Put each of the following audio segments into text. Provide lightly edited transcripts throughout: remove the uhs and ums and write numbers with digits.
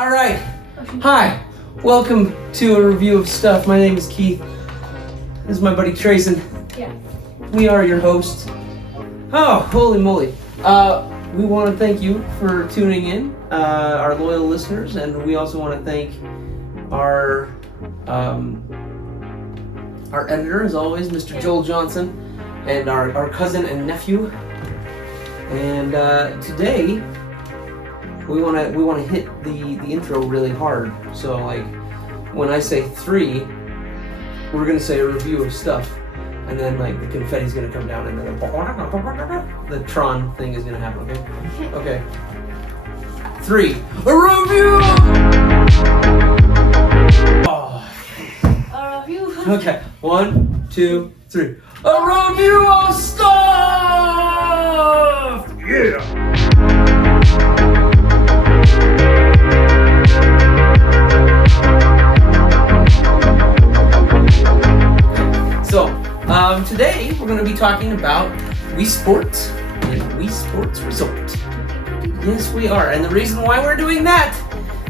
All right. Hi. Welcome to a review of stuff. My name is Keith. This is my buddy Trayson. Yeah. We are your hosts. Oh, holy moly. We want to thank you for tuning in, our loyal listeners, and we also want to thank our editor, as always, Mr. Joel Johnson, and our cousin and nephew. And today we want to hit the intro really hard. So like when I say 3, we're gonna say a review of stuff, and then like the confetti's gonna come down, and then the Tron thing is gonna happen. Okay. Okay. 3. A review. Oh. A review. Okay. 1, 2, 3. A review of stuff. Yeah. So, today we're going to be talking about Wii Sports and Wii Sports Resort. Yes, we are. And the reason why we're doing that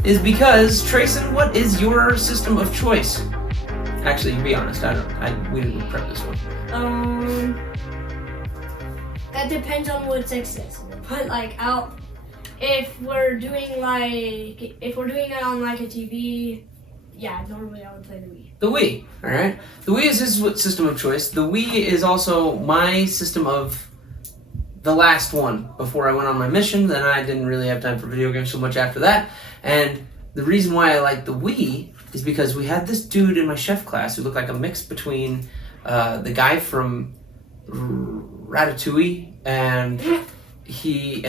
is because, Trayson, what is your system of choice? Actually, to be honest, we didn't prep this one. That depends on what's accessible. But like if we're doing it on like a TV, yeah, normally I would play the Wii. The Wii, all right. The Wii is his system of choice. The Wii is also my system of the last one before I went on my mission. Then I didn't really have time for video games so much after that. And the reason why I like the Wii is because we had this dude in my chef class who looked like a mix between the guy from Ratatouille and he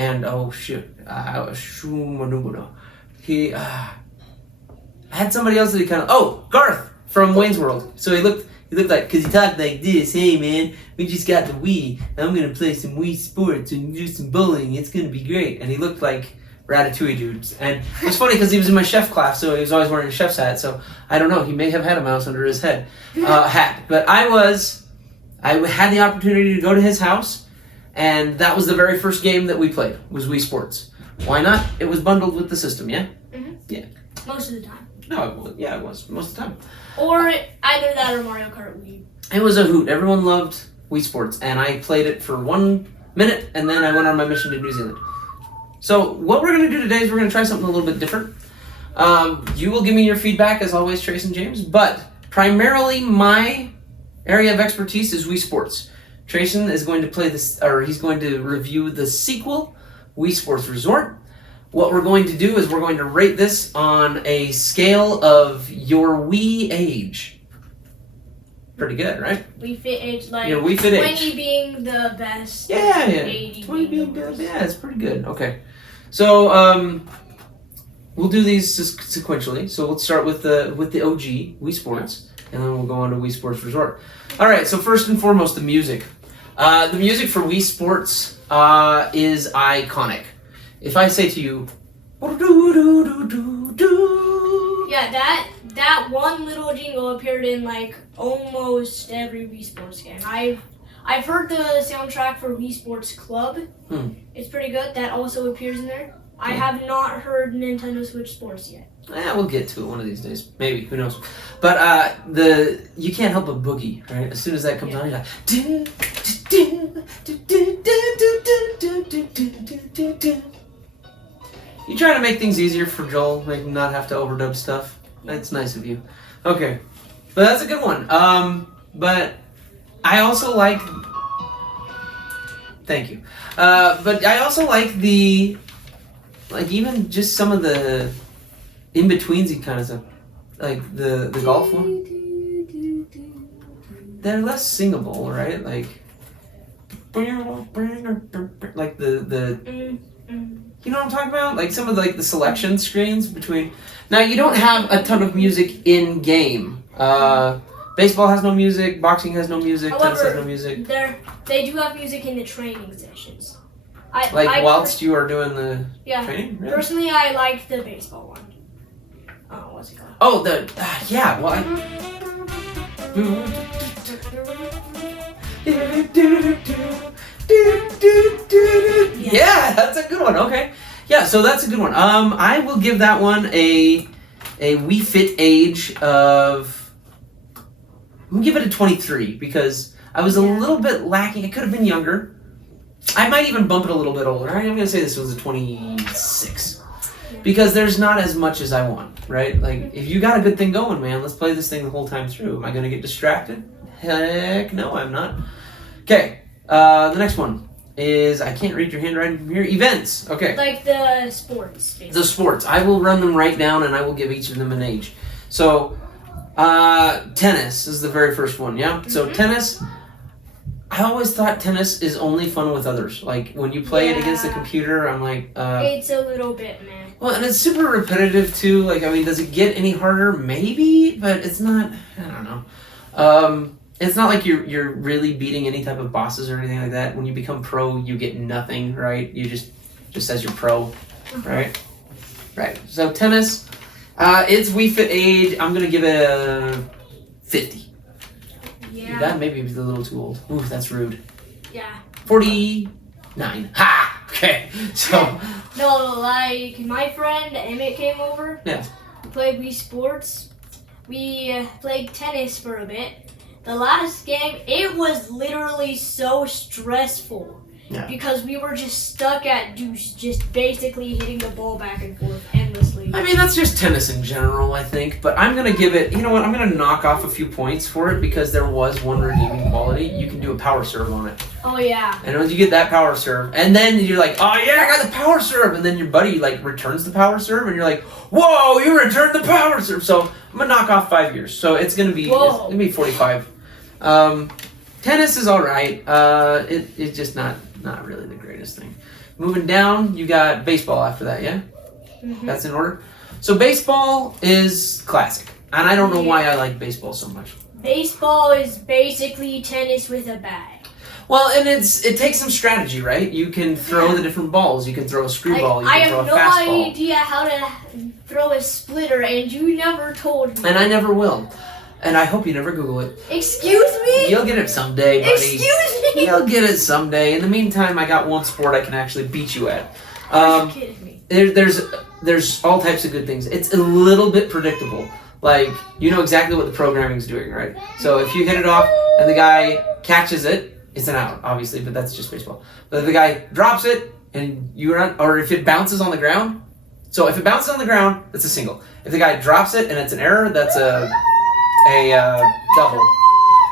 had somebody else that he kind of Garth from Wayne's World. So he looked like, because he talked like this. Hey man, we just got the Wii. I'm gonna play some Wii Sports and do some bowling. It's gonna be great. And he looked like Ratatouille dudes. And it's funny because he was in my chef class, so he was always wearing a chef's hat. So I don't know. He may have had a mouse under his hat. But I had the opportunity to go to his house, and that was the very first game that we played. Was Wii Sports. Why not? It was bundled with the system. Yeah. Mm-hmm. Yeah. Most of the time. No, it was most of the time. Or either that or Mario Kart Wii. It was a hoot. Everyone loved Wii Sports, and I played it for 1 minute, and then I went on my mission to New Zealand. So what we're going to do today is we're going to try something a little bit different. You will give me your feedback, as always, Trace and James, but primarily my area of expertise is Wii Sports. Trayson is going to play this, or he's going to review the sequel, Wii Sports Resort. What we're going to do is we're going to rate this on a scale of your Wii age. Pretty good, right? Wii Fit age, like yeah, Wii Fit 20 age. being the best. Yeah. 20 being good. Yeah, it's pretty good. Okay. So we'll do these sequentially. So we'll start with the OG, Wii Sports, and then we'll go on to Wii Sports Resort. All right, so first and foremost, the music. The music for Wii Sports is iconic. If I say to you, yeah, that one little jingle appeared in like almost every Wii Sports game. I've heard the soundtrack for Wii Sports Club. It's pretty good. That also appears in there. I have not heard Nintendo Switch Sports yet. We'll get to it one of these days. Maybe, who knows. But you can't help but boogie, right? As soon as that comes on, you're like, you trying to make things easier for Joel, make him not have to overdub stuff. That's nice of you. Okay, but that's a good one. But I also like. Thank you. But I also like even just some of the in-betweensy kind of stuff, like the golf one. They're less singable, right? Like the. You know what I'm talking about? Like some of the selection screens between. Now you don't have a ton of music in game. Baseball has no music. Boxing has no music. However, tennis has no music. They do have music in the training sessions. Whilst you are doing the training. Really? Personally, I like the baseball one. Oh, what's it called? Oh, yeah. Well, Yeah, that's a good one. Okay. Yeah, so that's a good one. I will give that one a Wii Fit age of. I'm gonna give it a 23 because I was a little bit lacking. It could have been younger. I might even bump it a little bit older. I'm gonna say this was a 26 because there's not as much as I want, right? Like if you got a good thing going, man, let's play this thing the whole time through. Am I gonna get distracted? Heck no, I'm not. Okay, the next one is I can't read your handwriting from here. Events. Okay. Like the sports. Basically. The sports. I will run them right down, and I will give each of them an age. So, tennis is the very first one. Yeah. Mm-hmm. So tennis. I always thought tennis is only fun with others. Like when you play it against the computer, I'm like. It's a little bit, man. Well, and it's super repetitive too. Like I mean, does it get any harder? Maybe, but it's not. I don't know. It's not like you're really beating any type of bosses or anything like that. When you become pro, you get nothing, right? You just as you're pro, right? Right. So tennis, it's Wii Fit age. I'm gonna give it a 50. Yeah. That maybe was a little too old. Ooh, that's rude. Yeah. 49. Ha! Okay. So. No, like my friend Emmett came over. Yeah. We played Wii Sports. We played tennis for a bit. The last game, it was literally so stressful because we were just stuck at deuce, just basically hitting the ball back and forth endlessly. I mean, that's just tennis in general, I think. But I'm going to give it, you know what, I'm going to knock off a few points for it because there was one redeeming quality. You can do a power serve on it. Oh, yeah. And once you get that power serve, and then you're like, oh, yeah, I got the power serve. And then your buddy, like, returns the power serve, and you're like, whoa, you returned the power serve. So I'm going to knock off 5 years. So it's going to be 45. Tennis is all right. It's just not really the greatest thing. Moving down, you got baseball after that, yeah? Mm-hmm. That's in order. So baseball is classic. And I don't know why I like baseball so much. Baseball is basically tennis with a bat. Well, and it takes some strategy, right? You can throw the different balls. You can throw a screwball. You can throw a fastball. I have no idea how to throw a splitter, and you never told me. And I never will. And I hope you never Google it. Excuse me? You'll get it someday, buddy. Excuse me? You'll get it someday. In the meantime, I got one sport I can actually beat you at. Are you kidding me? There's all types of good things. It's a little bit predictable. Like, you know exactly what the programming is doing, right? So if you hit it off and the guy catches it, it's an out, obviously, but that's just baseball. But if the guy drops it and you run, or if it bounces on the ground, so if it bounces on the ground, that's a single. If the guy drops it and it's an error, that's a double.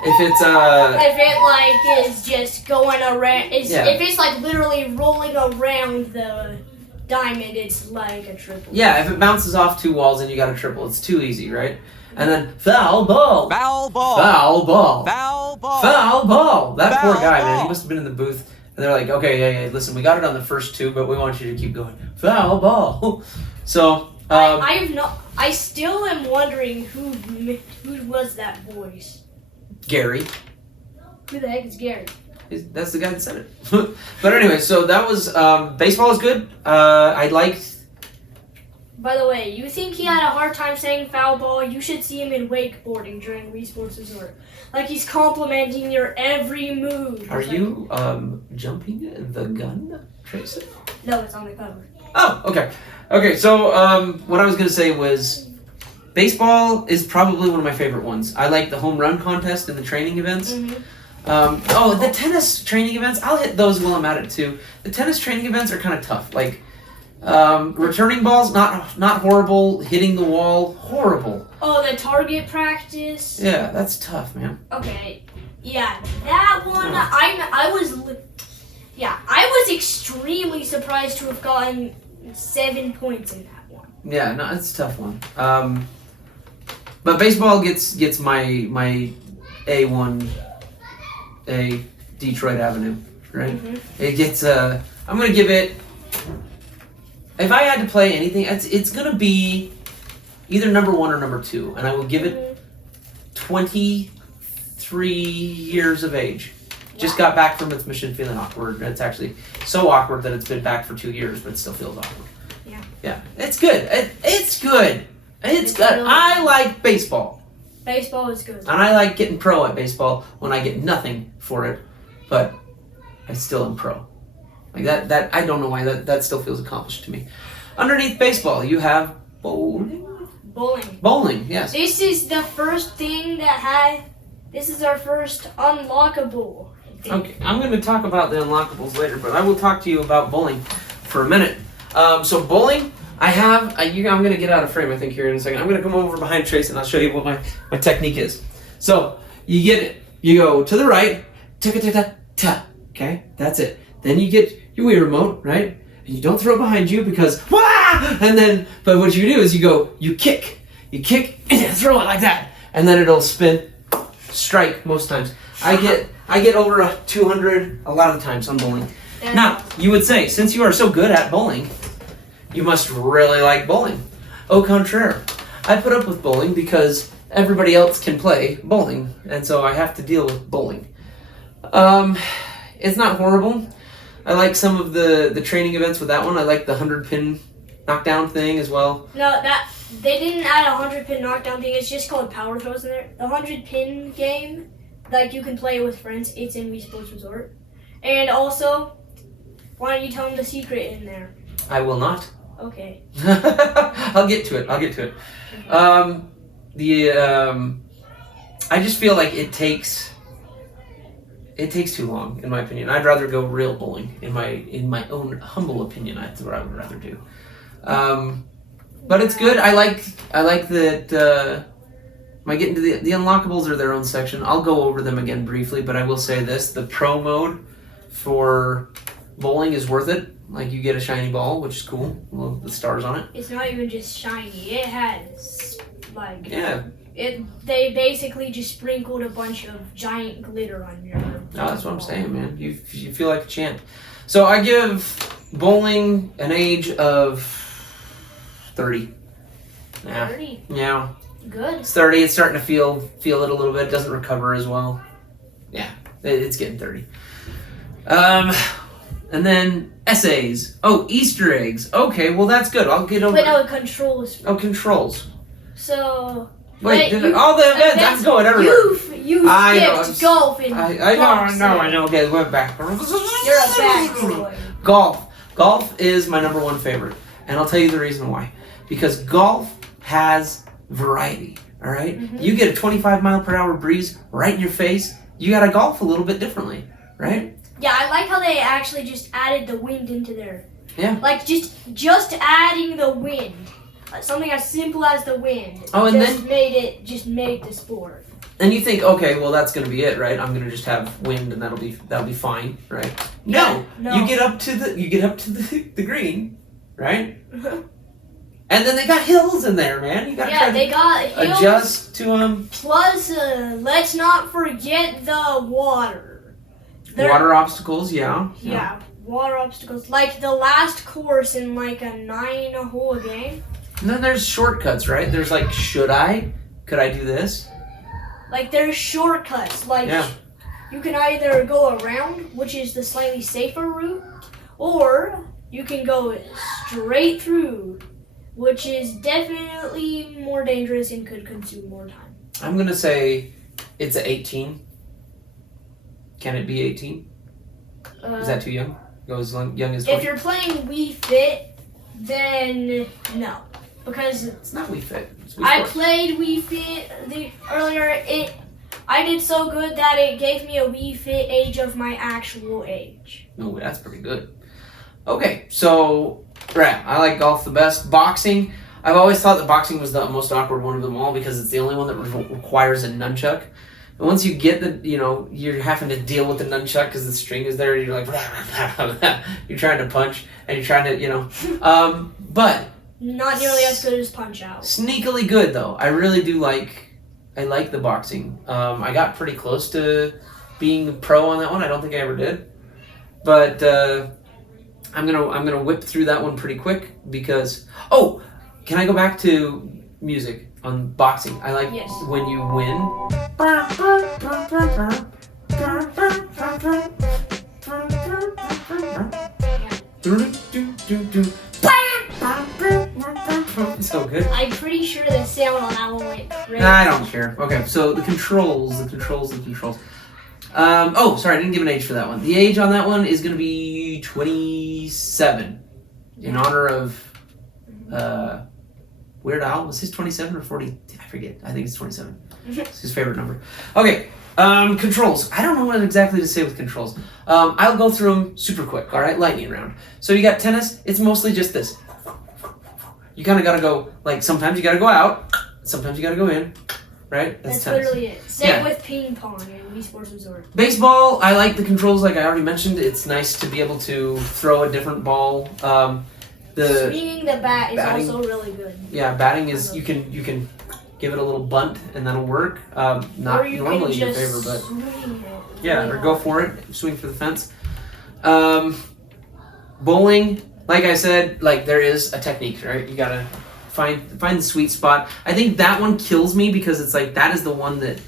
If it's if it like is just going around, if it's like literally rolling around the diamond, it's like a triple. Yeah, if it bounces off 2 walls and you got a triple, it's too easy, right? And then foul ball. Foul ball. Foul ball. Foul ball. Foul ball. That Foul poor guy, ball. man. He must have been in the booth. And they're like, okay, yeah, listen, we got it on the first 2, but we want you to keep going. Foul ball. So. I still am wondering who was that voice. Gary. Who the heck is Gary? That's the guy that said it. But anyway, so that was baseball is good. I liked. By the way, you think he had a hard time saying foul ball? You should see him in wakeboarding during Wii Sports Resort. Like he's complimenting your every move. Are you jumping the gun, Tracy? No, it's on the cover. Oh, okay. Okay, so what I was going to say was baseball is probably one of my favorite ones. I like the home run contest and the training events. Mm-hmm. The tennis training events, I'll hit those while I'm at it too. The tennis training events are kind of tough. Like returning balls, not horrible. Hitting the wall, horrible. Oh, the target practice? Yeah, that's tough, man. Okay, yeah, that one, I was extremely surprised to have gotten 7 points in that one. Yeah, no, it's a tough one. But baseball gets my A1, a Detroit Avenue, right? Mm-hmm. It gets I'm gonna give it. If I had to play anything, it's gonna be either number 1 or number 2, and I will give it 23 years of age. Just got back from its mission feeling awkward. It's actually so awkward that it's been back for 2 years, but it still feels awkward. Yeah. Yeah. It's good. It's good. It's good. Really I like baseball. Baseball is good. And I like getting pro at baseball when I get nothing for it, but I still am pro. Like that I don't know why that still feels accomplished to me. Underneath baseball, you have bowling. Bowling, yes. This is the first thing this is our first unlockable. Okay, I'm going to talk about the unlockables later, but I will talk to you about bowling for a minute. So bowling, I'm going to get out of frame, I think, here in a second. I'm going to come over behind Trace and I'll show you what my technique is. So you get it. You go to the right, ta-ta-ta-ta, okay? That's it. Then you get your Wii remote, right? And you don't throw it behind you because, wah! And then, but what you do is you kick, and you throw it like that. And then it'll spin, strike most times. I get over a 200 a lot of the times on bowling. Now, you would say, since you are so good at bowling, you must really like bowling. Au contraire. I put up with bowling because everybody else can play bowling, and so I have to deal with bowling. It's not horrible. I like some of the training events with that one. I like the 100-pin knockdown thing as well. No, they didn't add a 100-pin knockdown thing. It's just called power throws in there. The 100-pin game, like you can play with friends. It's in Wii Sports Resort. And also, why don't you tell them the secret in there? I will not. Okay. I'll get to it. I just feel like it takes too long, in my opinion. I'd rather go real bowling, in my own humble opinion. That's what I would rather do. But it's good. I like that. Am I getting to the unlockables are their own section? I'll go over them again briefly, but I will say this: the pro mode for bowling is worth it. Like, you get a shiny ball, which is cool. Love the stars on it. It's not even just shiny. It has yeah. They basically just sprinkled a bunch of giant glitter on your. Oh, that's what I'm saying, man. You feel like a champ. So I give bowling an age of 30. Yeah. 30. Yeah. Good. It's 30. It's starting to feel it a little bit. It doesn't recover as well. Yeah, it's getting 30. And then essays. Oh, Easter eggs. Okay, well that's good. I'll get over. Wait, no, controls. Oh, controls. So. Wait, all the events. I'm going everywhere. You skipped golf and I know. Okay, we're back. You're a bad boy. Golf is my number one favorite, and I'll tell you the reason why. Because golf has variety. All right, You get a 25-mile-per-hour breeze right in your face. You gotta golf a little bit differently, right? Yeah, I like how they actually just added the wind into there. Yeah. Like just adding the wind. Something as simple as the wind. Oh, and just made the sport. And you think, okay, well that's gonna be it, right? I'm gonna just have wind and that'll be fine, right? Yeah, no. You get up to the green, right? And then they got hills in there, man. You gotta try they got hills. Adjust to them. Plus, let's not forget the water. Water obstacles, yeah. Yeah, water obstacles. Like the last course in like a 9-hole game. And then there's shortcuts, right? There's like, could I do this? Like there's shortcuts. Like you can either go around, which is the slightly safer route, or you can go straight through, which is definitely more dangerous and could consume more time. I'm gonna say it's an 18. Can it be 18? Is that too young? Go as young as 20? If you're playing Wii Fit, then no. Because it's not Wii Fit. It's Wii I Sports. played Wii Fit earlier. I did so good that it gave me a Wii Fit age of my actual age. Oh, that's pretty good. Okay, so I like golf the best. Boxing, I've always thought that boxing was the most awkward one of them all because it's the only one that requires a nunchuck. And once you get you're having to deal with the nunchuck because the string is there. And you're like, you're trying to punch and you're trying to, but not nearly as good as Punch Out. Sneakily good though. I really do I like the boxing. I got pretty close to being a pro on that one. I don't think I ever did, but I'm gonna whip through that one pretty quick because. Oh, can I go back to music on boxing? I like when you win. So good. I'm pretty sure the sound on that one went crazy. I don't care. Okay, so the controls. Oh, sorry, I didn't give an age for that one. The age on that one is going to be be 27 in honor of Weird Al. Was his 27 or 40? I forget. I think it's 27. It's his favorite number. Okay. Controls. I don't know what exactly to say with controls. I'll go through them super quick. All right, lightning round. So you got tennis. It's mostly just this. You kind of got to go, like, sometimes you got to go out. Sometimes you got to go in. Right? That's tennis. literally it. Same with ping-pong and Wii Sports Resort. Baseball, I like the controls like I already mentioned. It's nice to be able to throw a different ball. Swinging the bat is also really good. Yeah, batting is, you can give it a little bunt and that'll work. Not normally in your favor, but yeah, or go for it, swing for the fence. Bowling, like I said, like there is a technique, right? You gotta find the sweet spot. I think that one kills me because it's like that is the one that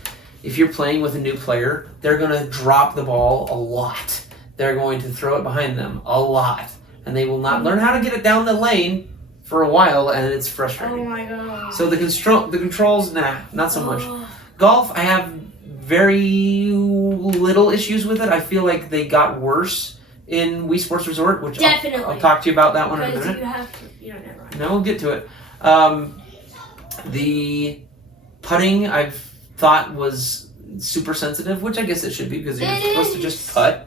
if you're playing with a new player, they're gonna drop the ball a lot. They're going to throw it behind them a lot, and they will not learn how to get it down the lane for a while, and it's frustrating. Oh my god. So the controls, nah, not so much. Golf, I have very little issues with it. I feel like they got worse in Wii Sports Resort, which I'll talk to you about that one in a minute. Never mind. No, we'll get to it. The putting I've thought was super sensitive, which I guess it should be because you're supposed to just putt.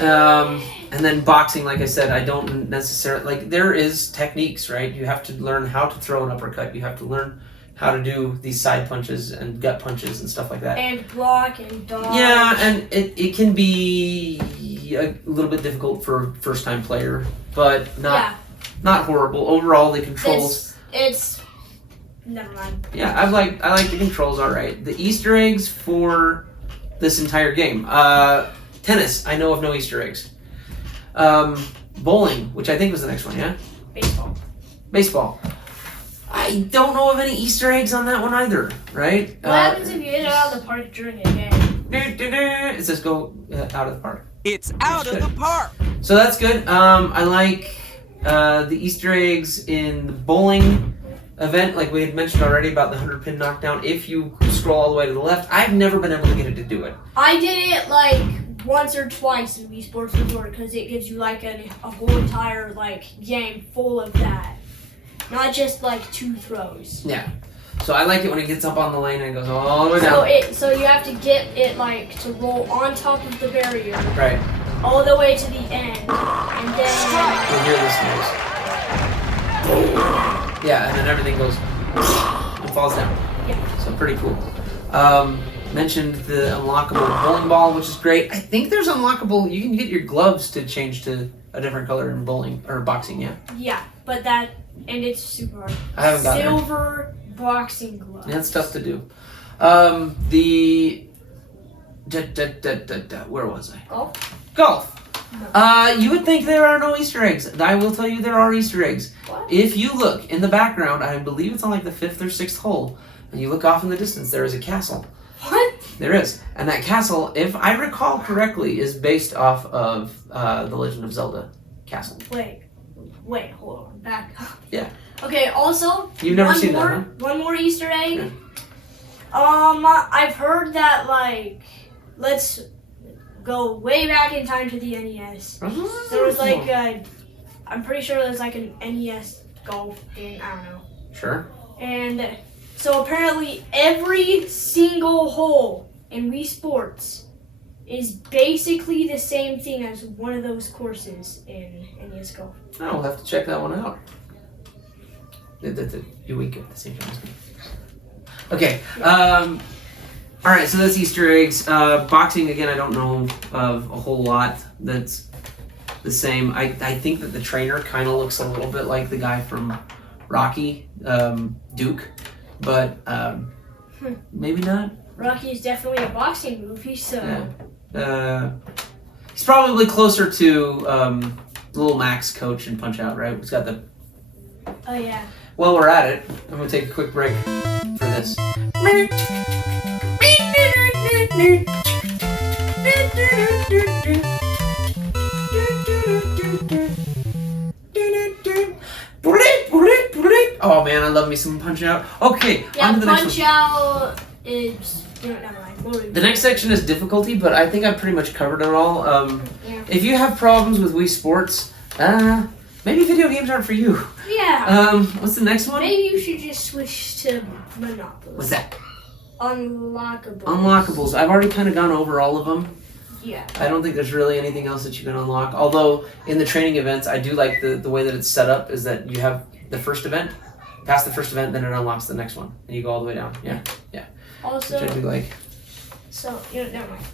And then boxing, like I said, I don't necessarily like. There is techniques, right? You have to learn how to throw an uppercut. You have to learn how to do these side punches and gut punches and stuff like that. And block and dodge. Yeah, and it can be a little bit difficult for a first-time player, but not horrible. Overall, the controls. It's never mind. Yeah, I like the controls. All right, the Easter eggs for this entire game. Tennis, I know of no Easter eggs. Bowling, which I think was the next one, yeah? Baseball. I don't know of any Easter eggs on that one either, right? What happens if you get out of the park during a game? It says go out of the park. It's out of the park! So that's good. I like the Easter eggs in the bowling event, like we had mentioned already about the 100-pin knockdown. If you scroll all the way to the left, I've never been able to get it to do it. I did it like once or twice in Wii Sports Resort because it gives you like a whole entire like game full of that, not just like 2 throws. Yeah. So I like it when it gets up on the lane and it goes all the way down. So you have to get it like to roll on top of the barrier. Right. All the way to the end, and then you'll hear this noise. Yeah, and then everything goes and falls down. Yeah. So pretty cool. Mentioned the unlockable bowling ball, which is great. I think there's unlockable. You can get your gloves to change to a different color in bowling or boxing. Yeah. Yeah, but it's super hard. I haven't gotten silver boxing gloves. That's tough to do. Where was I? Golf. No. You would think there are no Easter eggs. I will tell you there are Easter eggs. What? If you look in the background, I believe it's on like the 5th or 6th hole, and you look off in the distance, there is a castle. What? There is. And that castle, if I recall correctly, is based off of the Legend of Zelda castle. Wait, hold on. Back up. Yeah. Okay, also, You've never seen that, huh? One more Easter egg. Yeah. I've heard that, like, let's go way back in time to the NES. There was, like, I'm pretty sure there's, like, an NES golf game. I don't know. Sure. And so apparently every single hole in Wii Sports is basically the same thing as one of those courses in NES Golf. Oh, we'll have to check that one out. You wink at the same time as me. Okay. All right, so that's Easter eggs. Boxing, again, I don't know of a whole lot that's the same. I think that the trainer kind of looks a little bit like the guy from Rocky, Duke, but maybe not. Rocky is definitely a boxing movie, so... Yeah. He's probably closer to Little Mac's coach in Punch-Out, right? He's got the... Oh, yeah. While we're at it, I'm going to take a quick break for this. Oh man, I love me some Punch-Out. Okay, Yeah, on to the next one. Punch-Out is... never mind. The next section is difficulty, but I think I pretty much covered it all. Yeah. If you have problems with Wii Sports, maybe video games aren't for you. Yeah. What's the next one? Maybe you should just switch to Monopoly. What's that? Unlockables. Unlockables. I've already kind of gone over all of them. Yeah. I don't think there's really anything else that you can unlock. Although in the training events, I do like the way that it's set up is that you have the first event, pass the first event, then it unlocks the next one, and you go all the way down. Yeah. Also, Which I do like. so never mind.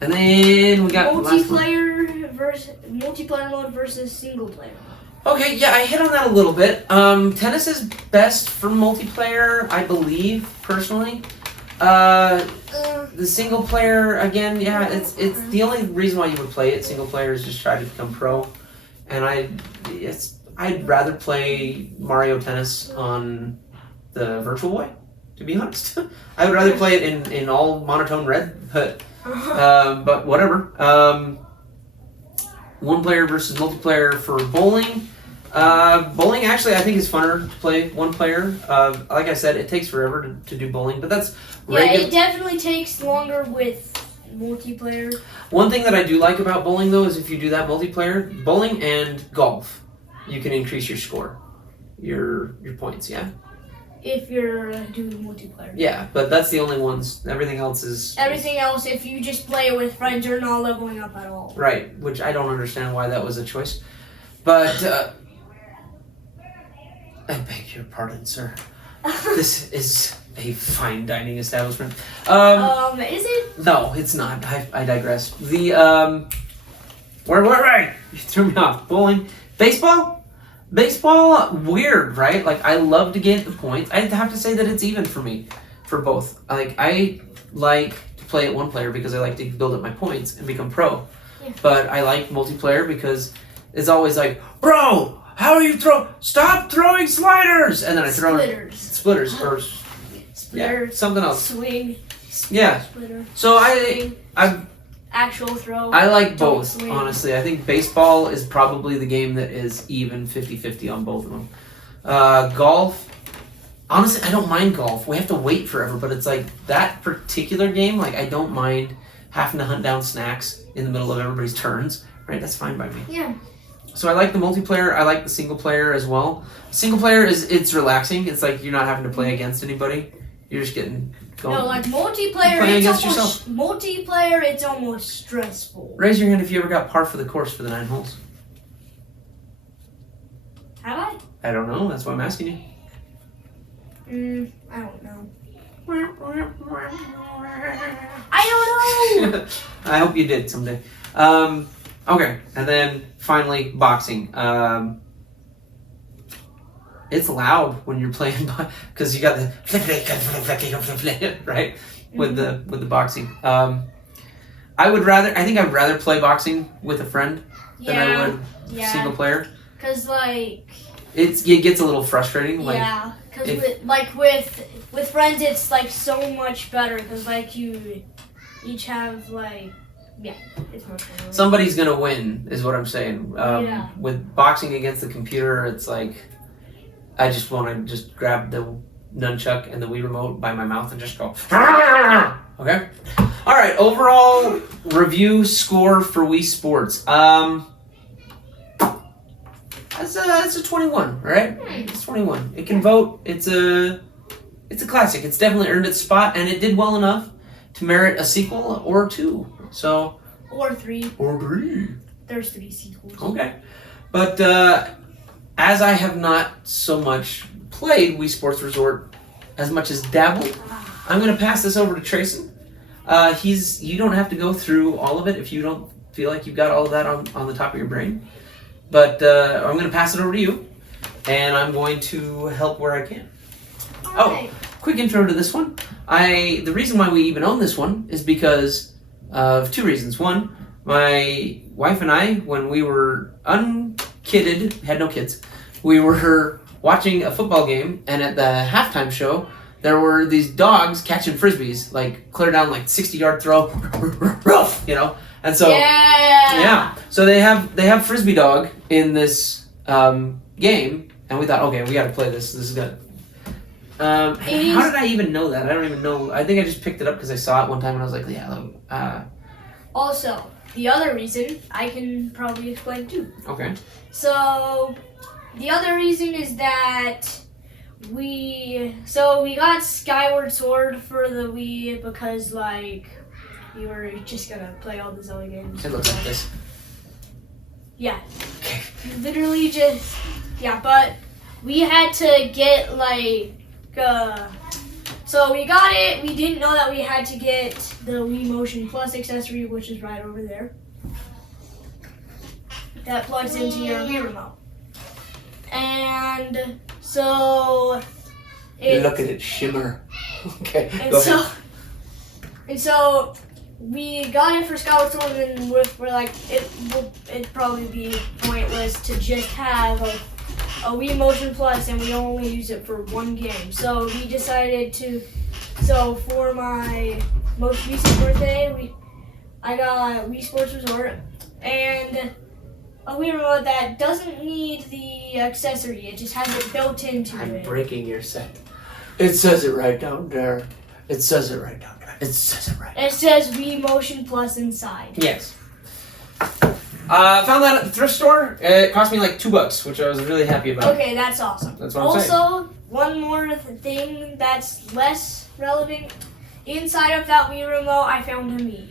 And then we got the last one. Multiplayer mode versus single player. Okay, yeah, I hit on that a little bit. Tennis is best for multiplayer, I believe, personally. The single player, again, yeah, it's the only reason why you would play it single player is just try to become pro. And I'd rather play Mario Tennis on the Virtual Boy, to be honest. I would rather play it in all monotone red, but whatever. One player versus multiplayer for bowling. Bowling actually I think is funner to play one player. Like I said, it takes forever to do bowling, but that's it definitely takes longer with multiplayer. One thing that I do like about bowling though is if you do that multiplayer, bowling and golf, you can increase your score, your points, yeah? If you're doing multiplayer. Yeah, but that's the only ones. Everything else is... Everything else, if you just play it with friends, you're not leveling up at all. Right, which I don't understand why that was a choice. But, I beg your pardon, sir. This is a fine dining establishment. Is it? No, it's not. I digress. The, where right? You threw me off. Bowling. Baseball? Baseball, weird, right? Like, I love to get the points. I have to say that it's even for me, for both. Like, I like to play at one player because I like to build up my points and become pro. Yeah. But I like multiplayer because it's always like, bro, how are you stop throwing sliders! And then I throw splitters or yeah, something else. Swing. Yeah. Splitter. So swing, I actual throw. I like both, swing. honestly. I think baseball is probably the game that is even 50-50 on both of them. Golf, honestly, I don't mind golf. We have to wait forever, but it's like that particular game, like I don't mind having to hunt down snacks in the middle of everybody's turns, right? That's fine by me. Yeah. So I like the multiplayer. I like the single player as well. Single player it's relaxing. It's like you're not having to play against anybody. You're just getting going. No, like multiplayer, it's almost stressful. Raise your hand if you ever got par for the course for the 9 holes. Have I? I don't know. That's why I'm asking you. I don't know. I don't know! I hope you did someday. Okay, and then finally, boxing. It's loud when you're playing because you got the right with the boxing. I think I'd rather play boxing with a friend than I would single player. Cause like it gets a little frustrating. Yeah, cause with friends it's like so much better. Cause like you each have like. Yeah, it's much better. Somebody's gonna win, is what I'm saying. Yeah. With boxing against the computer, it's like I just want to just grab the nunchuck and the Wii remote by my mouth and just go. Okay. All right. Overall review score for Wii Sports. That's a 21, right? It's 21. It can vote. It's a classic. It's definitely earned its spot, and it did well enough to merit a sequel or 2. So. Or 3. Or 3. There's 3 sequels. Okay. But as I have not so much played Wii Sports Resort as much as dabbled, I'm going to pass this over to Trayson. You don't have to go through all of it if you don't feel like you've got all of that on the top of your brain. But I'm going to pass it over to you, and I'm going to help where I can. Right. Quick intro to this one. The reason why we even own this one is because of 2 reasons. One, my wife and I, when we were unkidded, had no kids, we were watching a football game, and at the halftime show, there were these dogs catching frisbees, like clear down like 60-yard throw, you know. And so so they have frisbee dog in this game, and we thought, okay, we got to play this. This is good. How did I even know that? I don't even know. I think I just picked it up because I saw it one time and I was like, yeah. Also, the other reason I can probably explain too. Okay. So, the other reason is that we got Skyward Sword for the Wii because like we were just gonna play all the Zelda games. It looks like this. Yeah. Literally just but we had to get like so we got it. We didn't know that we had to get the Wii Motion Plus accessory, which is right over there. That plugs into your Wii remote. And so look at it shimmer. Okay. And so we got it for Skyward Sword, and we're like, it'd probably be pointless to just have a Wii Motion Plus, and we only use it for one game. So we decided to. So for my most recent birthday, I got Wii Sports Resort and a Wii remote that doesn't need the accessory. It just has it built into it. I'm breaking your set. It says it right down there. It says it right down there. It says it right. It says Wii Motion Plus inside. Yes. Found that at the thrift store. It cost me like $2, which I was really happy about. Okay, that's awesome. That's what I'm saying. Also, one more thing that's less relevant. Inside of that Wii remote, I found a Mii.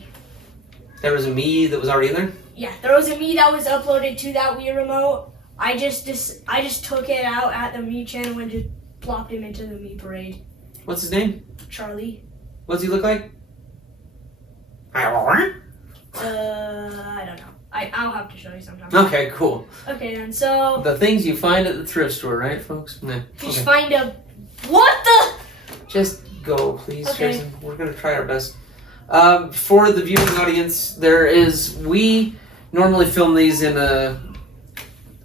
There was a Mii that was already in there? Yeah, there was a Mii that was uploaded to that Wii remote. I just took it out at the Mii channel and just plopped him into the Mii parade. What's his name? Charlie. What's he look like? I don't know. I'll have to show you sometime. Okay, cool. Okay then, so The things you find at the thrift store, right, folks? Yeah. just Okay. find a what the? Just go, please, Okay. Jason. We're gonna try our best. For the viewing audience, we normally film these in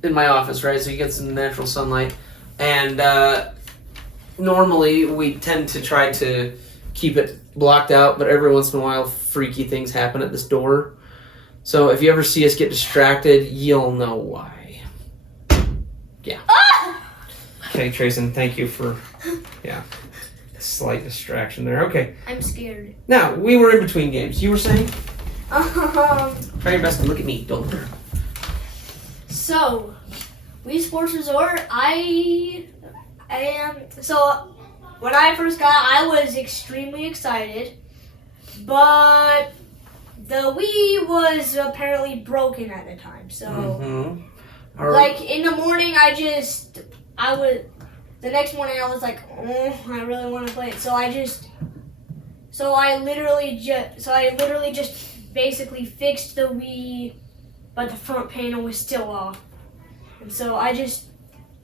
my office, right? So you get some natural sunlight, and normally we tend to try to keep it blocked out, but every once in a while, freaky things happen at this door. So if you ever see us get distracted, you'll know why. Yeah. Ah! Okay, Trayson, thank you for, slight distraction there. Okay. I'm scared. Now, we were in between games. You were saying? Um. Try your best to look at me. Don't look. So, Wii Sports Resort, so when I first got it, I was extremely excited, but the Wii was apparently broken at the time. So, like in the morning, the next morning I was like, oh, I really want to play it. So I literally just basically fixed the Wii, but the front panel was still off. And so I just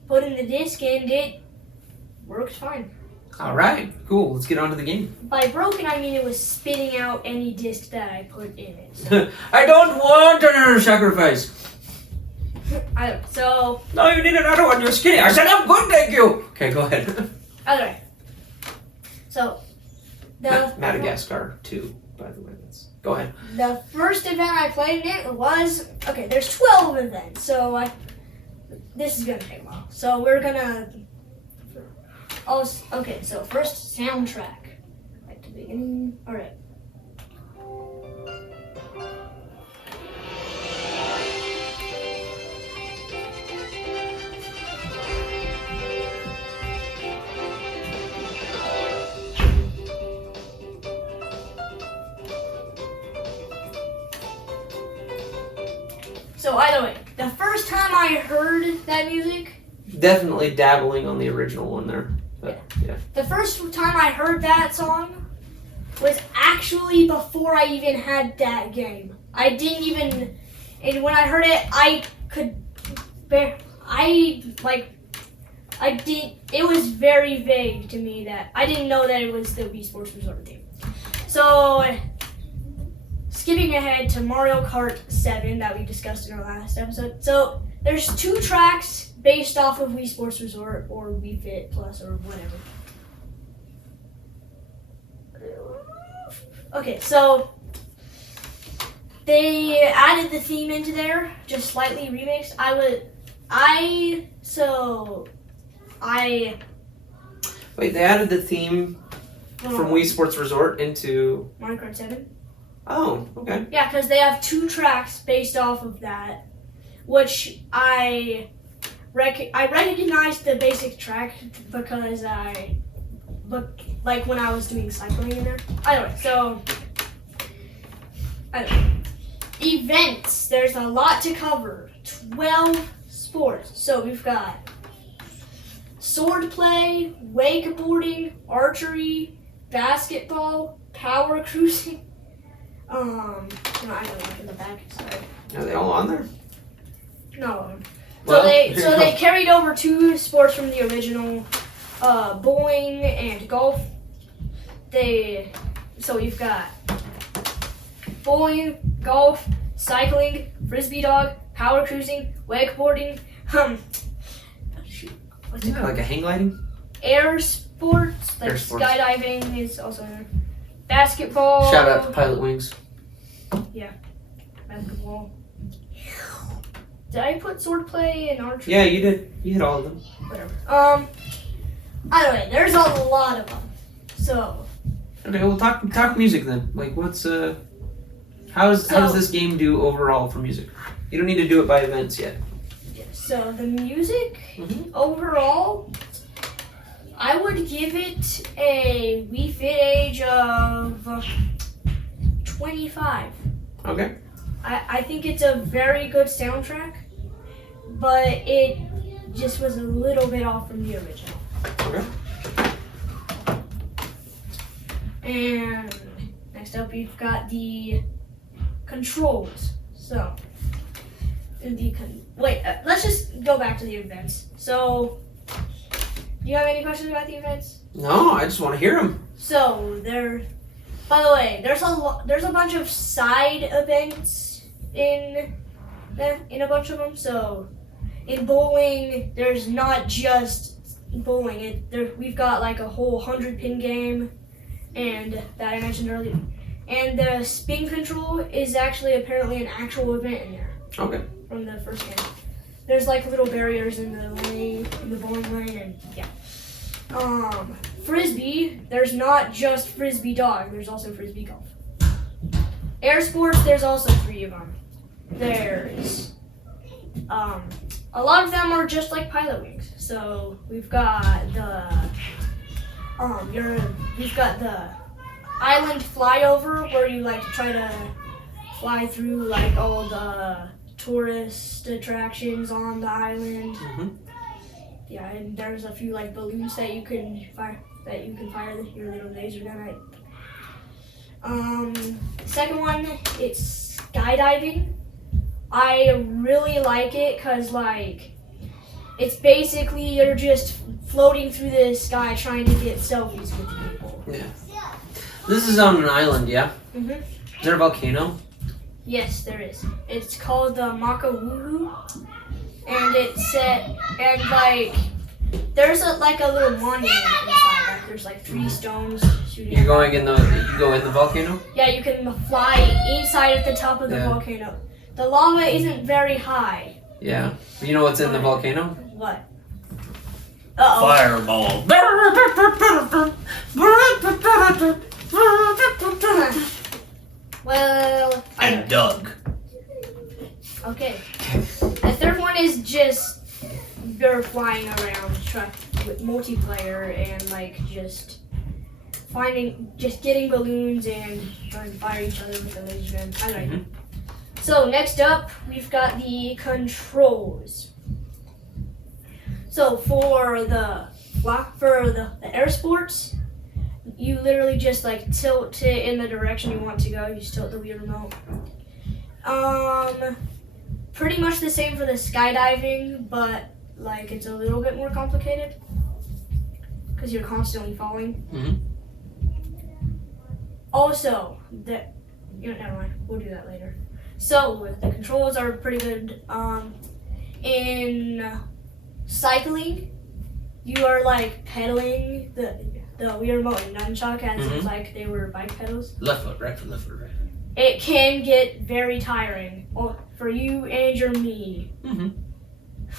put in the disc and it worked fine. All right, cool. Let's get on to the game. By broken, I mean it was spitting out any disc that I put in it. So, I don't want another sacrifice. so No, you need another one. You're skinny. I said I'm good, thank you. Okay, go ahead. okay. So Madagascar 2, by the way. Go ahead. The first event I played in it was there's 12 events, so this is gonna take a while. So we're gonna. So first soundtrack at the beginning. All right. So either way, the first time I heard that music. Definitely dabbling on the original one there. But, yeah. The first time I heard that song was actually before I even had that game. And when I heard it, it was very vague to me that I didn't know that it was the Wii Sports Resort game. So, skipping ahead to Mario Kart 7 that we discussed in our last episode. So, there's 2 tracks based off of Wii Sports Resort or Wii Fit Plus or whatever. Okay, so they added the theme into there, just slightly remixed. Wait, they added the theme from Wii Sports Resort into Mario Kart 7. Oh, okay. Yeah, because they have 2 tracks based off of that, which I recognized the basic track because when I was doing cycling in there. Anyway, so events. There's a lot to cover. 12 sports. So we've got sword play, wakeboarding, archery, basketball, power cruising. No, I don't look in the back. Sorry. Are they all on there? No. Well, So they carried over 2 sports from the original, bowling and golf. So we've got bowling, golf, cycling, frisbee dog, power cruising, wakeboarding. What's it Yeah, called? like a hang gliding? Air sports, like Air sports. skydiving is also there. Basketball. Shout out to Pilot Wings. Basketball. Did I put sword play and archery? Yeah, you did. You hit all of them. Whatever. Anyway, there's a lot of them. So. Okay, well talk music then. Like what's how does this game do overall for music? You don't need to do it by events yet. So the music Mhm. overall, I would give it a Wii Fit age of 25. Okay. I think it's a very good soundtrack, but it just was a little bit off from the original. Okay. And next up, we've got the controls. So, let's just go back to the events. So, do you have any questions about the events? No, I just want to hear them. So by the way, there's a bunch of side events in a bunch of them. So, in bowling, there's not just bowling. We've got like a whole 100-pin game, and that I mentioned earlier. And the spin control is actually apparently an actual event in there. Okay. From the first game. There's like little barriers in the lane, in the bowling lane, and yeah. Frisbee, there's not just frisbee dog, there's also frisbee golf. Air sports, there's also 3 of them. There's, a lot of them are just like Pilot Wings. So we've got we've got the island flyover where you like try to fly through like all the tourist attractions on the island. Mm-hmm. Yeah, and there's a few like balloons that you can fire your little laser gun at. Second one, it's skydiving. I really like it because like it's basically you're just floating through the sky trying to get selfies with people. Yeah. This is on an island, yeah? Mhm. Is there a volcano? Yes, there is. It's called the Wuhu, and it's set and like there's a little monument inside. Like there's like 3 stones shooting. You go in the volcano? Yeah, you can fly inside at the top of the volcano. The lava isn't very high. Yeah. You know what's in the volcano? What? Uh-oh. Fireball. Well, And Doug. okay. The third one is just you're flying around with multiplayer and like just getting balloons and trying to fire each other with a laser gun. I don't know. So next up, we've got the controls. So for the air sports, you literally just like tilt it in the direction you want to go. You just tilt the Wii remote. Pretty much the same for the skydiving, but like it's a little bit more complicated because you're constantly falling. Mm-hmm. Also, never mind. We'll do that later. So the controls are pretty good. In cycling, you are like pedaling the Wii remote and nunchuck as if like they were bike pedals. Left foot, right foot, left foot, right foot. It can get very tiring for you and your me. Mm-hmm.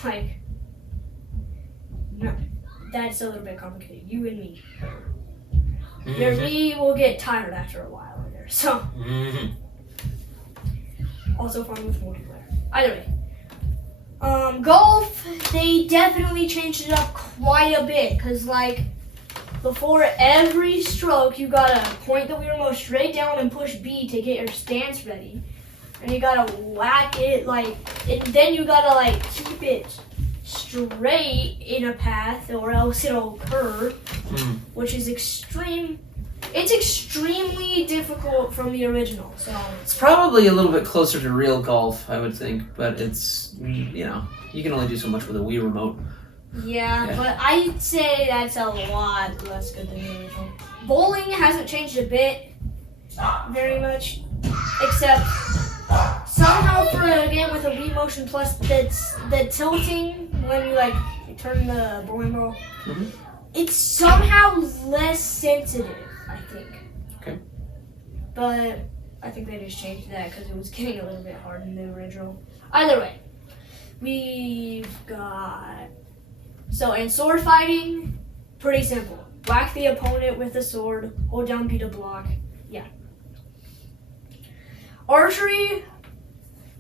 Like, no. that's a little bit complicated. You and me. Mm-hmm. Your me will get tired after a while in there. So, also fun with multiplayer. Either way. Golf, they definitely changed it up quite a bit. Because, like, before every stroke, you gotta point the wheel remote straight down and push B to get your stance ready. And you gotta whack it, like, and then you gotta, like, keep it straight in a path or else it'll curve, which is it's extremely difficult from the original. So it's probably a little bit closer to real golf, I would think, but it's, you know, you can only do so much with a Wii remote. Yeah, but I'd say that's a lot less good than the original. Bowling hasn't changed a bit, very much, except somehow for a game with a Wii Motion Plus, the tilting when you like turn the bowling ball, it's somehow less sensitive, I think. Okay. But I think they just changed that because it was getting a little bit hard in the original. Either way, we've got... So in sword fighting, pretty simple. Whack the opponent with the sword, hold down B to block. Yeah. Archery,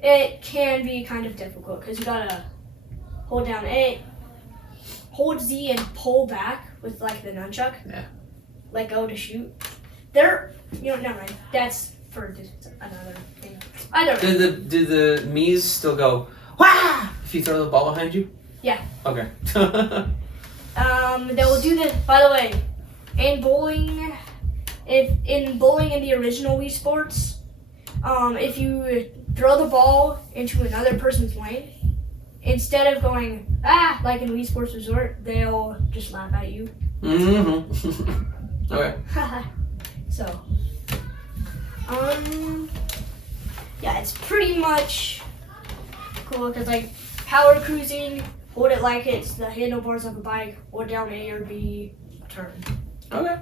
it can be kind of difficult because you gotta hold down A, hold Z and pull back with like the nunchuck. Yeah. Let go to shoot. Never mind. That's for another thing. Either way. Do the Mii's still go, wah, if you throw the ball behind you? Yeah. Okay. They will do this, by the way, in bowling, in the original Wii Sports, if you throw the ball into another person's lane, instead of going, like in Wii Sports Resort, they'll just laugh at you. Okay. So, yeah, it's pretty much cool because like power cruising, hold it like it's the handlebars of a bike, hold down A or B, turn. Okay.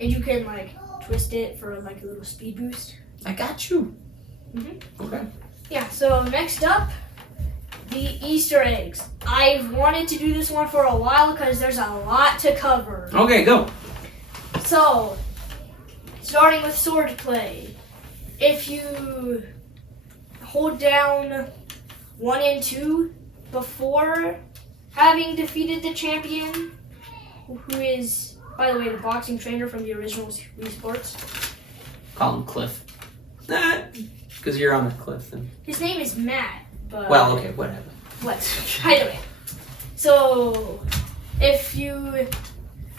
And you can like twist it for like a little speed boost. I got you. Okay. Yeah, so next up, the Easter eggs. I've wanted to do this one for a while because there's a lot to cover. Okay, go. So, starting with sword play. If you hold down 1 and 2 before having defeated the champion, who is, by the way, the boxing trainer from the original Wii Sports. Call him Cliff. Because you're on the cliff. And... His name is Matt, but... Well, okay, whatever. What? Either way. So, if you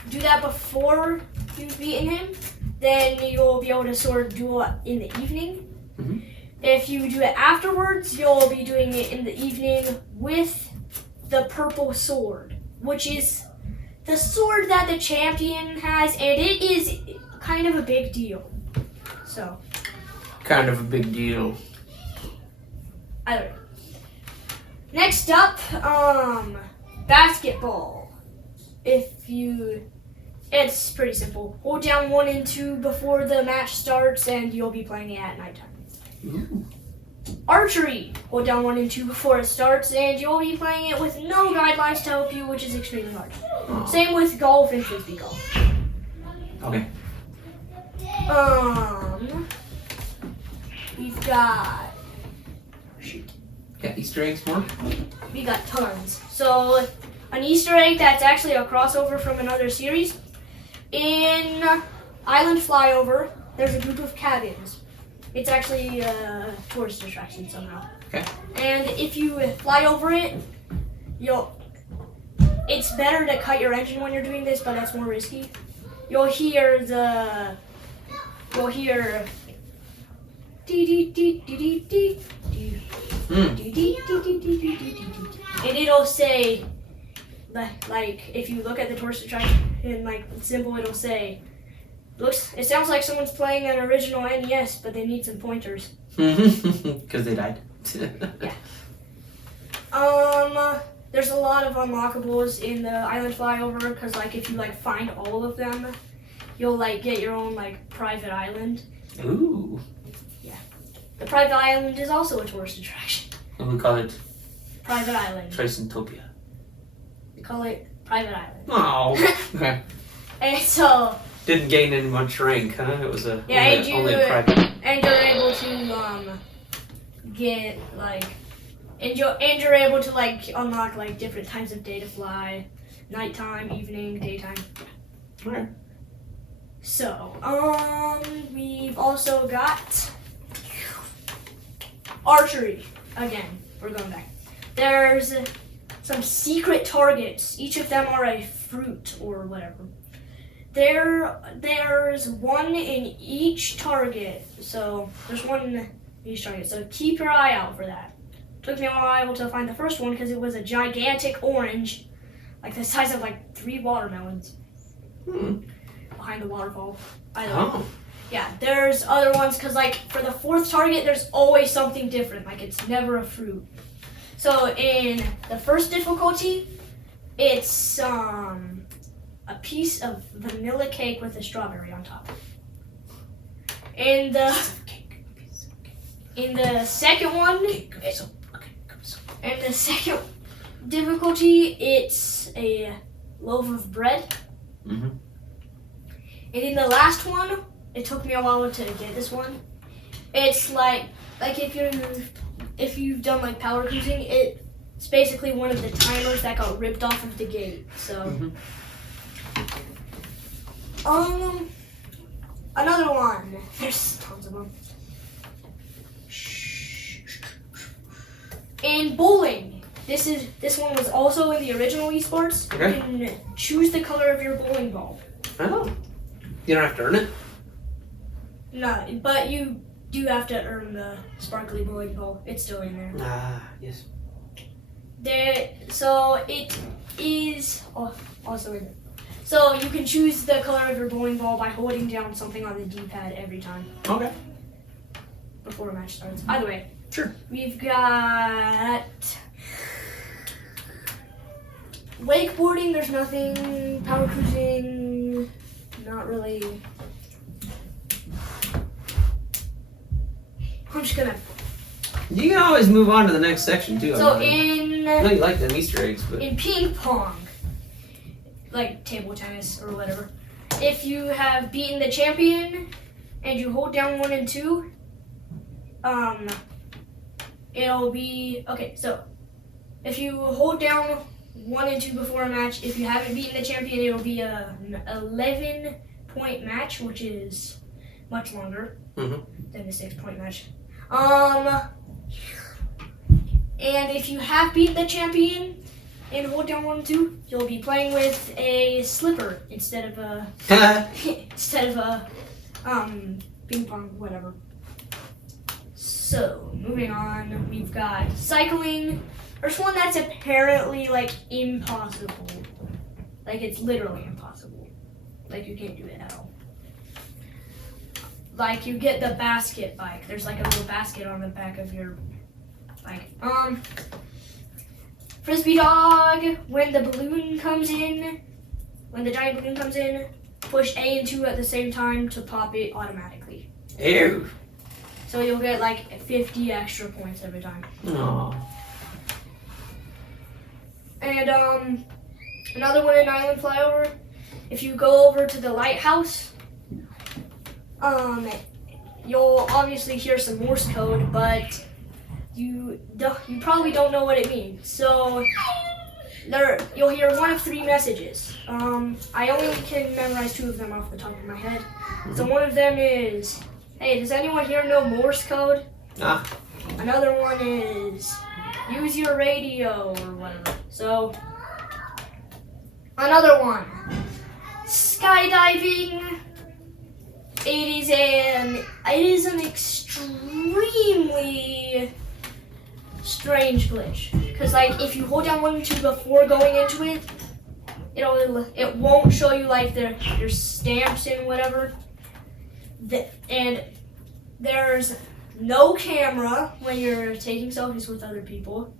do that before you've beaten him, then you'll be able to sword duel in the evening. If you do it afterwards, you'll be doing it in the evening with the purple sword, which is the sword that the champion has, and it is kind of a big deal. So. Kind of a big deal. Either way. Next up, basketball. It's pretty simple. Hold down 1 and 2 before the match starts, and you'll be playing it at nighttime. Ooh. Archery. Hold down 1 and 2 before it starts, and you'll be playing it with no guidelines to help you, which is extremely hard. Same with golf and frisbee golf. Okay. We've got... Got Easter eggs more? We got tons. So, an Easter egg that's actually a crossover from another series. In Island Flyover, there's a group of cabins. It's actually a tourist attraction somehow. Okay. And if you fly over it, it's better to cut your engine when you're doing this, but that's more risky. You'll hear and it'll say, like, if you look at the tourist attraction, like, symbol, it'll say, it sounds like someone's playing an original NES, but they need some pointers. Because they died. Yeah. There's a lot of unlockables in the Island Flyover, because, like, if you, like, find all of them, you'll, like, get your own, like, private island. Ooh. Yeah. The private island is also a tourist attraction. And we call it Private Island. Tricentopia. We call it private island. Oh, okay. And so Didn't gain any much rank, huh? It was a yeah, only a private. and you're able to get like, and you're able to like unlock like different times of day to fly, nighttime, evening, daytime. Okay. So we've also got archery. Again, we're going back. There's some secret targets. Each of them are a fruit or whatever. There's one in each target. So there's one in each target. So keep your eye out for that. Took me a while to find the first one because it was a gigantic orange, like the size of like 3 watermelons. Behind the waterfall. Oh. Yeah, there's other ones because like for the 4th target, there's always something different. Like it's never a fruit. So in the first difficulty, it's a piece of vanilla cake with a strawberry on top. In the second one, in the second difficulty, it's a loaf of bread. Mm-hmm. And in the last one, it took me a while to get this one. It's like if you've done like power cruising, it's basically one of the timers that got ripped off of the gate. So, another one. There's tons of them. In bowling, this one was also in the original Wii Sports. Okay. You can choose the color of your bowling ball. Oh. You don't have to earn it? No, but you do have to earn the sparkly bowling ball. It's still in there. Ah, yes. So it is also in there. So you can choose the color of your bowling ball by holding down something on the D-pad every time. Okay. Before a match starts. By the way, Sure. we've got wakeboarding. There's nothing. Power cruising. Not really. I'm just gonna. You can always move on to the next section too. So I know you like them Easter eggs, but in ping pong, like table tennis or whatever, if you have beaten the champion and you hold down 1 and 2, it'll be okay. So if you hold down 1 and 2 before a match, if you haven't beaten the champion, it'll be an 11-point match, which is much longer than the 6-point match. And if you have beaten the champion and hold down 1 and 2, you'll be playing with a slipper instead of a ping pong, whatever. So moving on, we've got cycling. There's one that's apparently like impossible. Like it's literally impossible. Like you can't do it at all. Like you get the basket bike. There's like a little basket on the back of your bike. Frisbee dog, when the balloon comes in, when the giant balloon comes in, push A and 2 at the same time to pop it automatically. Ew. So you'll get like 50 extra points every time. Aww. And another one in Island Flyover, if you go over to the lighthouse, you'll obviously hear some Morse code, but you probably don't know what it means. So you'll hear one of 3 messages. I only can memorize 2 of them off the top of my head. So one of them is, hey, does anyone here know Morse code? Ah. Another one is, use your radio or whatever. So another one, skydiving. It is an extremely strange glitch. Cause like if you hold down 1 and 2 before going into it, it won't show you like your stamps and whatever. And there's no camera when you're taking selfies with other people.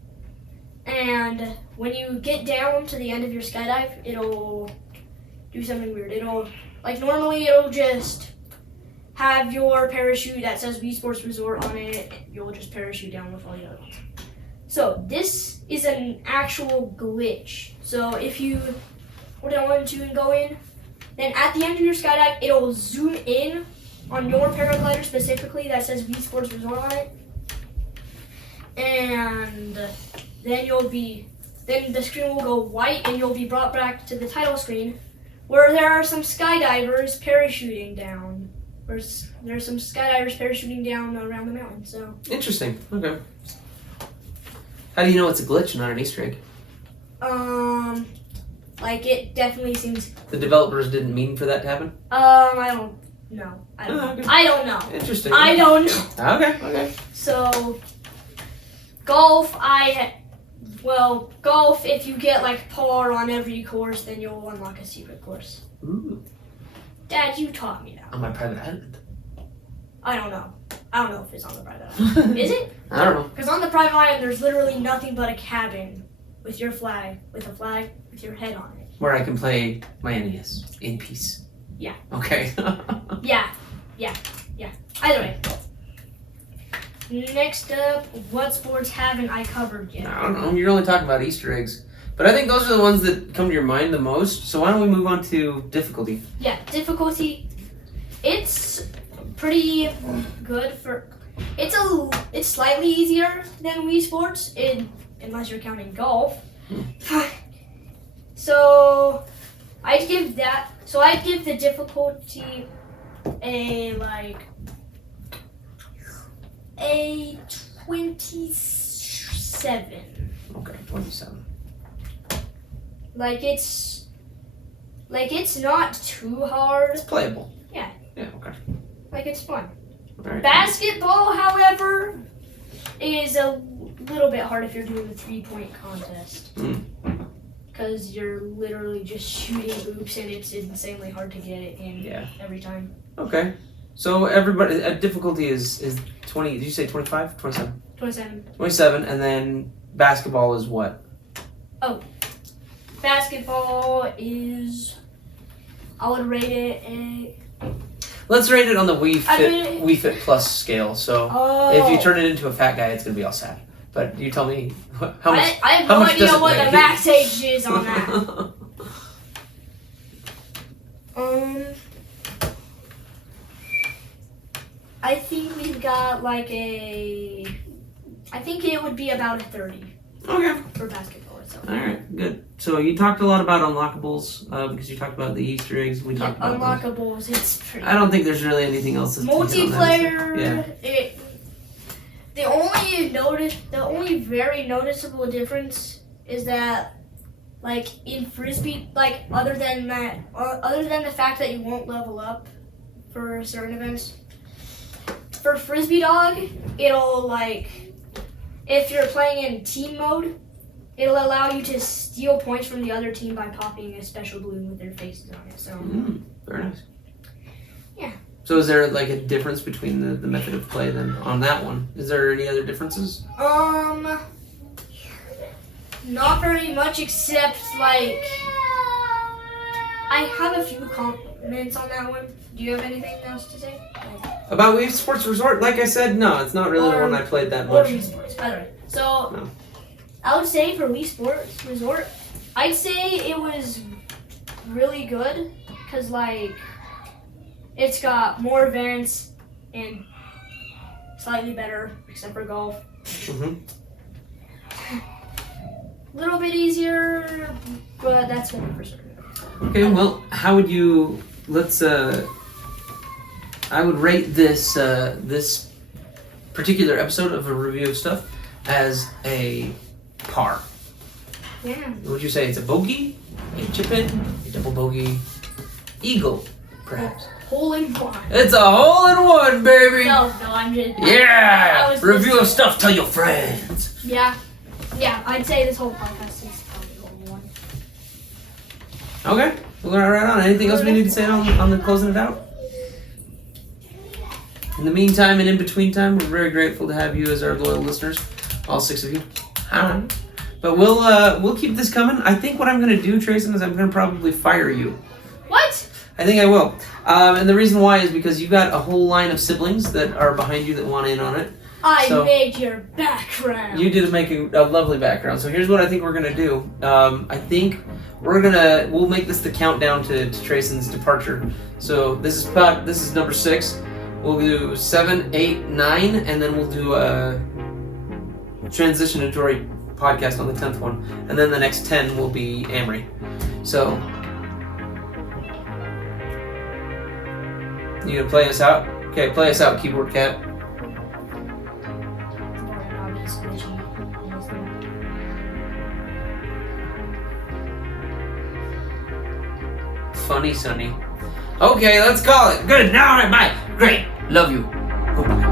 And when you get down to the end of your skydive, it'll do something weird. Normally it'll just have your parachute that says Wii Sports Resort on it. You'll just parachute down with all the other ones. So this is an actual glitch. So if you and go in. Then at the end of your skydive, it'll zoom in on your paraglider specifically that says Wii Sports Resort on it. And then the screen will go white and you'll be brought back to the title screen where there are some skydivers parachuting down. There's some skydivers parachuting down around the mountain. So interesting. Okay. How do you know it's a glitch, not an Easter egg? Like it definitely seems. The developers didn't mean for that to happen? I don't know. Okay. I don't know. Interesting. I don't know. Okay. So, golf, golf, if you get like par on every course, then you'll unlock a secret course. Ooh. Dad, you taught me that. On my private island. I don't know if it's on the private island. Is it? I don't know. Because on the private island, there's literally nothing but a cabin with your flag, with your head on it. Where I can play my NES in peace. Yeah. Okay. Yeah. Either way. Next up, what sports haven't I covered yet? I don't know. You're only talking about Easter eggs. But I think those are the ones that come to your mind the most. So why don't we move on to difficulty? Yeah, difficulty. It's pretty good for. It's slightly easier than Wii Sports, unless you're counting golf. So I'd give the difficulty a 27. Okay, 27. It's not too hard. It's playable. Yeah. Yeah, okay. It's fun. All right. Basketball, however, is a little bit hard if you're doing a 3-point contest. Because you're literally just shooting hoops and it's insanely hard to get it in every time. Okay. So everybody, difficulty is 20, did you say 25? 27? 27. 27, and then basketball is what? Oh. Basketball is, I would rate it Let's rate it on the Wii Fit Plus scale. So if you turn it into a fat guy, it's going to be all sad. But you tell me how much. I have no idea what the max age is on that. I think we've got I think it would be about a 30. Okay. For basketball itself. All right, good. So you talked a lot about unlockables because you talked about the Easter eggs. We talked about unlockables. It's pretty. I don't think there's really anything else. Multiplayer. Yeah. The only very noticeable difference is that, in frisbee, other than the fact that you won't level up for certain events, for frisbee dog, it'll if you're playing in team mode, it'll allow you to steal points from the other team by popping a special balloon with their faces on it. So. Very nice. Yeah. So is there a difference between the method of play then on that one? Is there any other differences? Not very much except I have a few comments on that one. Do you have anything else to say? About Wii Sports Resort? Like I said, no, it's not really the one I played that much. Or Wii Sports, by the way. So, no. I would say for Wii Sports Resort, I'd say it was really good because it's got more events and slightly better, except for golf. Little bit easier, but that's only for certain. Okay, well, how would you? I would rate this this particular episode of a review of stuff as a par. Yeah. Would you say it's a bogey, a chip in, a double bogey, eagle, perhaps? Hole in one. It's a hole in one, baby. No, I'm just. Yeah. Review of stuff. Tell your friends. Yeah. I'd say this whole podcast is probably a hole in one. Okay. We'll go right on. Anything else we need to say on the closing it out? In the meantime and in between time, we're very grateful to have you as our loyal listeners, all 6 of you. But we'll keep this coming. I think what I'm going to do, Trayson, is I'm going to probably fire you. What? I think I will. And the reason why is because you've got a whole line of siblings that are behind you that want in on it. I So- made your background. You did make a lovely background. So here's what I think we're gonna do. I think we'll make this the countdown to Trayson's departure. So this is number 6. We'll do 7, 8, 9, and then we'll do a transition into our podcast on the 10th one, and then the next 10 will be Amory. So you gonna play us out? Okay, play us out, keyboard cat. Funny, Sonny. Okay, let's call it. Good. Now, all right, bye. Great. Love you. Goodbye.